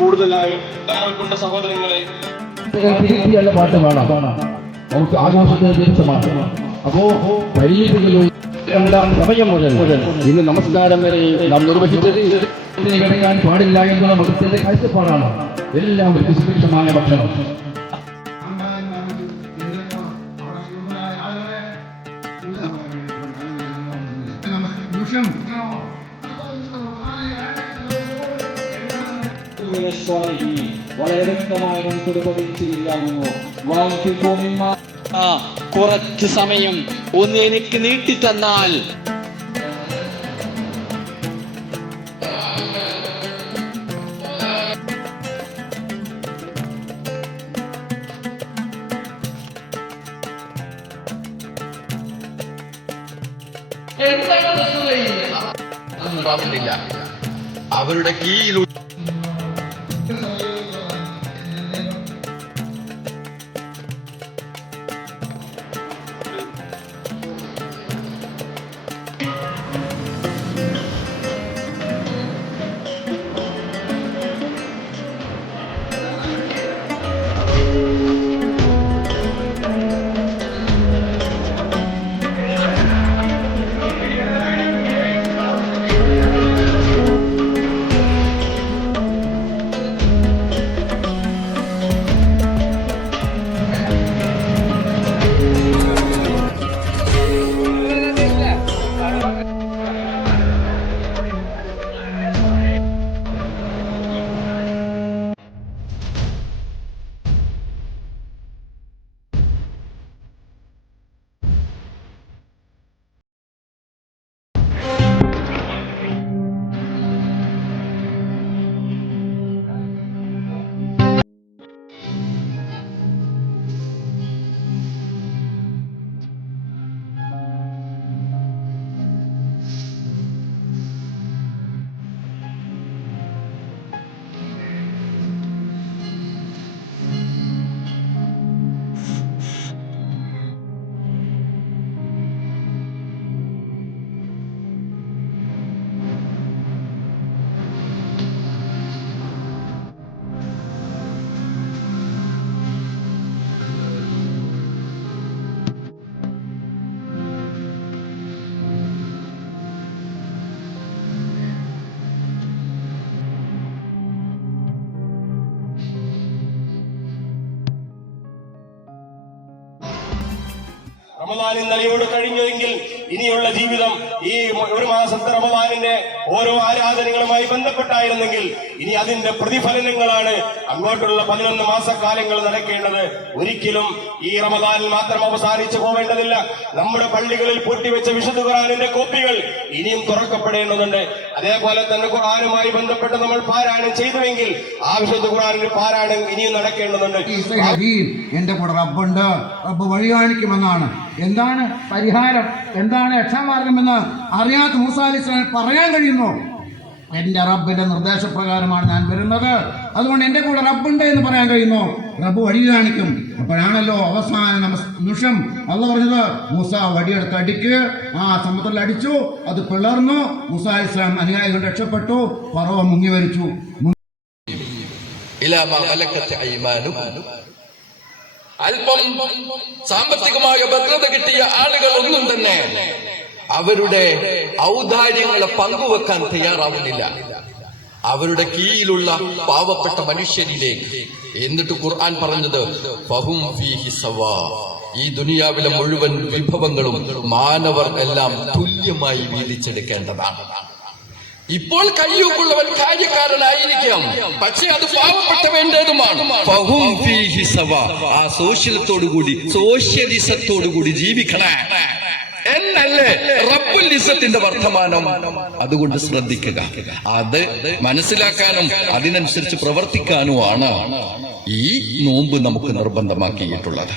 കൂടുതലായി താങ്കൾക്കുള്ള സഹോദരങ്ങളെ പാട്ട് പാടാം. നമുക്ക് ആഘോഷത്തിന് ദിവസമാണ്. അപ്പോ പരീക്ഷകളിൽ സമയം മുതൽ ഇന്ന് നമസ്കാരം വരെ നാം നിർവഹിച്ചത് കിടക്കാൻ പാടില്ല എന്നുള്ള മതത്തിന്റെ കാഴ്ചപ്പാടാണ്. എല്ലാവർക്കും സുരക്ഷിതമായ ഭക്ഷണം. വളരെ വ്യക്തമായി കുറച്ച് സമയം ഒന്ന് എനിക്ക് നീട്ടിത്തന്നാൽ അവരുടെ കീഴിൽ റമദാനിൽ നിലയോട് കഴിഞ്ഞെങ്കിൽ ഇനിയുള്ള ജീവിതം ഈ ഒരു മാസത്തെ റമദാനിന്റെ ഓരോ ആരാധനകളുമായി ബന്ധപ്പെട്ടായിരുന്നെങ്കിൽ ഇനി അതിന്റെ പ്രതിഫലനങ്ങളാണ് അങ്ങോട്ടുള്ള 11 മാസക്കാലങ്ങൾ നടക്കേണ്ടത്. ഒരിക്കലും ഈ റമദാനിൽ മാത്രം അവസാനിച്ചു പോവേണ്ടതില്ല. നമ്മുടെ പള്ളികളിൽ പൂട്ടിവെച്ച വിശുദ്ധ ഖുർആനിന്റെ കോപ്പികൾ ഇനിയും തുറക്കപ്പെടേണ്ടതുണ്ട്. അതേപോലെ തന്നെ ഖുർആനുമായി ബന്ധപ്പെട്ട് നമ്മൾ പാരായണം ചെയ്തുവെങ്കിൽ ആ വിശുദ്ധ ഖുർആനിന്റെ പാരായണം ഇനിയും നടക്കേണ്ടതുണ്ട്. എന്റെ കൂടെ റബ്ബുണ്ട്, റബ്ബ് വഴി കാണിക്കുമെന്നാണ്. എന്താണ് പരിഹാരം, എന്താണ് രക്ഷാമാർഗമെന്ന് അറിയാത്ത മൂസാ അലൈഹി സ്വലാം പറയാൻ കഴിയുന്നു. എന്റെ റബ്ബിന്റെ നിർദ്ദേശപ്രകാരമാണ് ഞാൻ വരുന്നത്, അതുകൊണ്ട് എന്റെ കൂടെ റബ്ബുണ്ട് എന്ന് പറയാൻ കഴിയുന്നു. റബ്ബ് വഴി കാണിക്കും. അപ്പോഴാണല്ലോ അവസാന നിമിഷം അള്ളാഹ് പറഞ്ഞത്, മൂസ വടിയെടുത്ത് അടിക്ക്. ആ സമുദ്രത്തിൽ അടിച്ചു, അത് പിളർന്നു. മൂസാ അലൈഹി സ്വലാം അനുയായികൾ രക്ഷപ്പെട്ടു. ഫറവ മുങ്ങി മരിച്ചു. അല്പം സാമ്പത്തികമായ ഭദ്രത കിട്ടിയ ആളുകൾ ഒന്നും തന്നെ അവരുടെ ഔദാര്യങ്ങളെ പങ്കുവെക്കാൻ തയ്യാറാവുന്നില്ല. അവരുടെ കീഴിലുള്ള പാവപ്പെട്ട മനുഷ്യരിലേക്ക്. എന്നിട്ട് ഖുർആൻ പറഞ്ഞത് ഫഹും ഫീഹി സവാ, ഈ ദുനിയാവിലെ മുഴുവൻ വിഭവങ്ങളും മാനവർ എല്ലാം തുല്യമായി വീതിച്ചെടുക്കേണ്ടതാണ്. ഇപ്പോൾ കയ്യൂക്കുള്ളവൻ കാര്യക്കാരനായിരിക്കാം, പക്ഷെ അത് പാവപ്പെട്ടവേണ്ടതുമാണ്. ആ സോഷ്യലിസത്തോടുകൂടി ജീവിക്കണേ എന്നല്ലേ റബ്ബുൽ ഇസ്സത്തിന്റെ വർത്തമാനം. അതുകൊണ്ട് ശ്രദ്ധിക്കുക, അത് മനസ്സിലാക്കാനും അതിനനുസരിച്ച് പ്രവർത്തിക്കാനുമാണ് ഈ നോമ്പ് നമുക്ക് നിർബന്ധമാക്കിയിട്ടുള്ളത്.